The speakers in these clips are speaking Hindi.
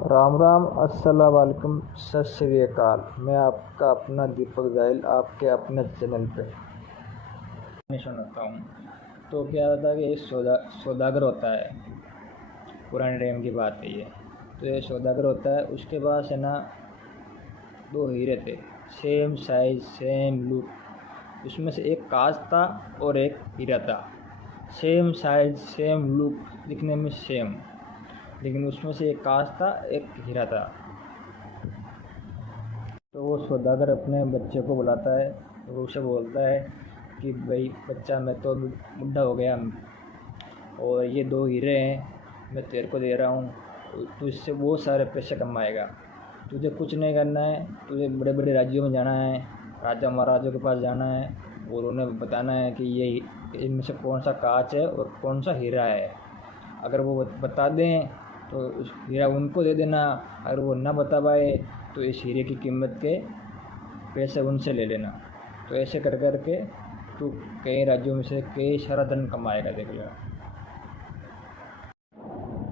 राम राम, अस्सलाम वालेकुम, सत श्री अकाल। मैं आपका अपना दीपक जाहिल आपके अपने चैनल पे सुनाता हूँ। तो क्या होता है कि एक सौदागर होता है। पुराने टाइम की बात है ये। तो ये सौदागर होता है, उसके पास है ना दो हीरे थे, सेम साइज सेम लुक। उसमें से एक कांच था और एक हीरा था। सेम साइज सेम लुक, दिखने में सेम, लेकिन उसमें से एक कांच था एक हीरा था। तो वो सौदागर अपने बच्चे को बुलाता है, वो उसे बोलता है कि भाई बच्चा, मैं तो बुढ़ा हो गया और ये दो हीरे हैं, मैं तेरे को दे रहा हूँ, तू इससे बहुत सारे पैसे कमाएगा। तुझे कुछ नहीं करना है, तुझे बड़े बड़े राज्यों में जाना है, राजा महाराजों के पास जाना है और उन्हें बताना है कि ये इनमें से कौन सा कांच है और कौन सा हीरा है। अगर वो बता दें तो उस हीरा उनको दे देना, अगर वो ना बता पाए तो इस हीरे की कीमत के पैसे उनसे ले लेना। तो ऐसे कर कर के तू कई राज्यों में से कई सारा धन कमाएगा, देख लेना।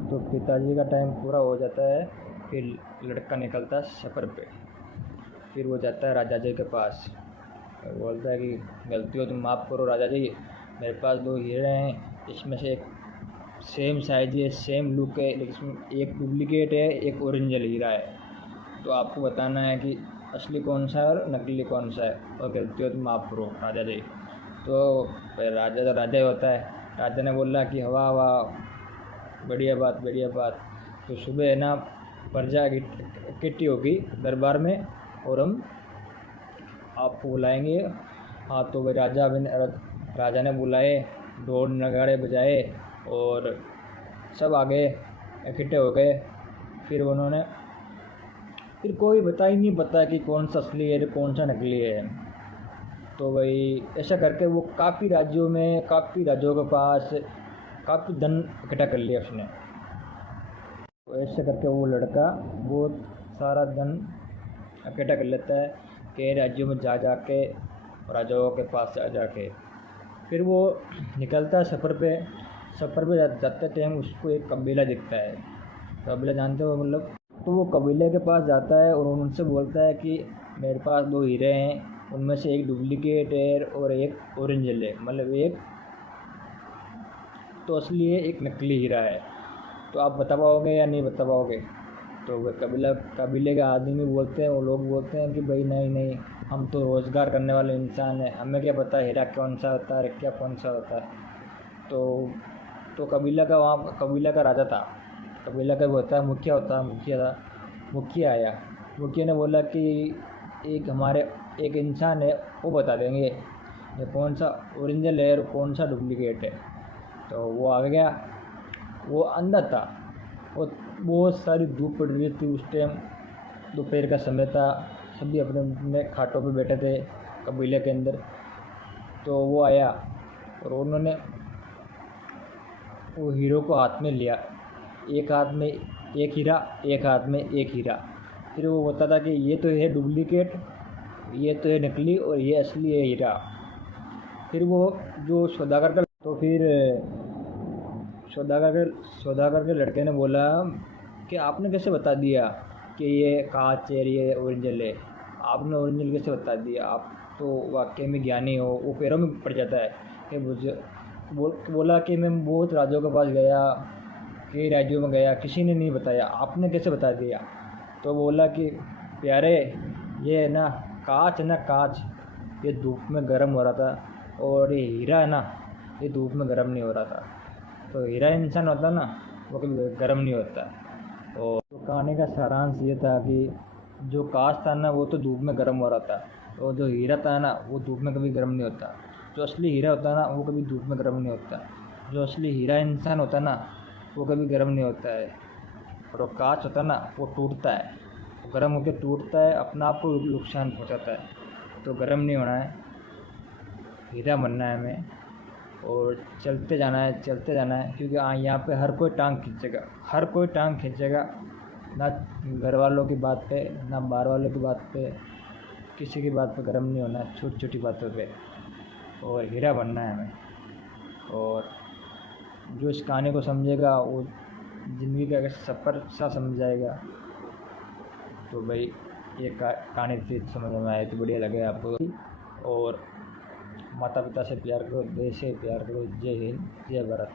तो पिताजी का टाइम पूरा हो जाता है, फिर लड़का निकलता है सफ़र पे। फिर वो जाता है राजा जी के पास और बोलता है कि गलती हो तो माफ़ करो राजा जी, मेरे पास दो हीरे हैं, इसमें से एक सेम साइज है सेम लुक है, लेकिन इसमें एक डुप्लीकेट है एक ओरिजिनल हीरा है। तो आपको बताना है कि असली कौन सा है और नकली कौन सा है, और गलती हो तो माफ़ करो राजा जी। तो राजा राजा ही होता है। राजा ने बोला कि हवा हवा, बढ़िया बात बढ़िया बात। तो सुबह है ना प्रजा इकट्ठी होगी दरबार में और हम आपको बुलाएंगे। हाँ, तो वही राजा ने बुलाए, ढोल नगाड़े बजाए और सब आगे इकट्ठे हो गए। फिर कोई बता ही नहीं पता कि कौन सा असली है कौन सा नकली है। तो वही ऐसा करके वो काफ़ी राज्यों के पास काफ़ी धन इकट्ठा कर लिया उसने। तो ऐसे करके वो लड़का बहुत सारा धन इकट्ठा कर लेता है कई राज्यों में जा के, राजाओं के पास जा जाके। फिर वो निकलता है सफ़र पे जाते टाइम उसको एक कबीला दिखता है। कबीला जानते हो मतलब? तो वो कबीले के पास जाता है और उनसे बोलता है कि मेरे पास दो हीरे हैं, उनमें से एक डुप्लीकेट है और एक ओरिजिनल है, मतलब एक तो असली है एक नकली हीरा है। तो आप बता पाओगे या नहीं बता पाओगे? तो वह कबीले के आदमी बोलते हैं, वो लोग बोलते हैं कि भाई नहीं नहीं, हम तो रोज़गार करने वाले इंसान हैं, हमें क्या पता हीरा कौन सा होता है क्या कौन सा होता है। तो कबीला का राजा था, कबीला का होता है मुखिया आया। मुखिया ने बोला कि एक इंसान है, वो बता देंगे ये कौन सा ओरिजिनल है और कौन सा डुप्लीकेट है। तो वो आ गया, वो अंधा था, वो बहुत सारी धूप पड़ रही थी उस टाइम, दोपहर का समय था, सभी अपने अपने खाटों पे बैठे थे कबीले के अंदर। तो वो आया और उन्होंने वो हीरो को हाथ में लिया, एक हाथ में एक हीरा एक हाथ में एक हीरा। फिर वो बताता कि ये तो है डुप्लीकेट, ये तो है नकली और ये असली है हीरा। फिर वो जो सौदागर का तो फिर सौदागर के लड़के ने बोला कि आपने कैसे बता दिया कि ये कांच है ये ओरिजिनल है, आपने ओरिजिनल कैसे बता दिया, आप तो वाकई में ज्ञानी हो। वो पैरों में पड़ जाता है कि मुझे बोला कि मैं बहुत राज्यों के पास गया, कई राज्यों में गया, किसी ने नहीं बताया, आपने कैसे बता दिया? तो बोला कि प्यारे, ये है ना कांच है ना कांच, ये धूप में गर्म हो रहा था और ये हीरा है ना ये धूप में गर्म नहीं हो रहा था। तो हीरा इंसान होता ना वो कभी गर्म नहीं होता। और तो कहानी का सारांश ये था कि जो कांच था ना वो तो धूप में गर्म हो रहा था, और जो हीरा था ना वो धूप में कभी गर्म नहीं होता। जो असली हीरा होता ना वो कभी धूप में गर्म नहीं होता। जो असली हीरा इंसान होता ना वो कभी गर्म नहीं होता है। और वो कांच होता ना वो टूटता है, वो गर्म होकर टूटता है, अपना आप को नुकसान पहुँचाता है। तो गर्म नहीं होना है, हीरा बनना है हमें और चलते जाना है, क्योंकि यहाँ पे हर कोई टांग खींचेगा, ना घर वालों की बात पे ना बाहर वालों की बात पे, किसी की बात पे गर्म नहीं होना, छोटी छोटी बातों पे, और हीरा बनना है हमें। और जो इस कहानी को समझेगा वो ज़िंदगी का अगर सफ़र सा समझ जाएगा तो भाई ये कहानी से समझ में आए तो बढ़िया लगे आपको। और माता पिता से प्यार करो, देश से प्यार करो। जय हिंद, जय भारत।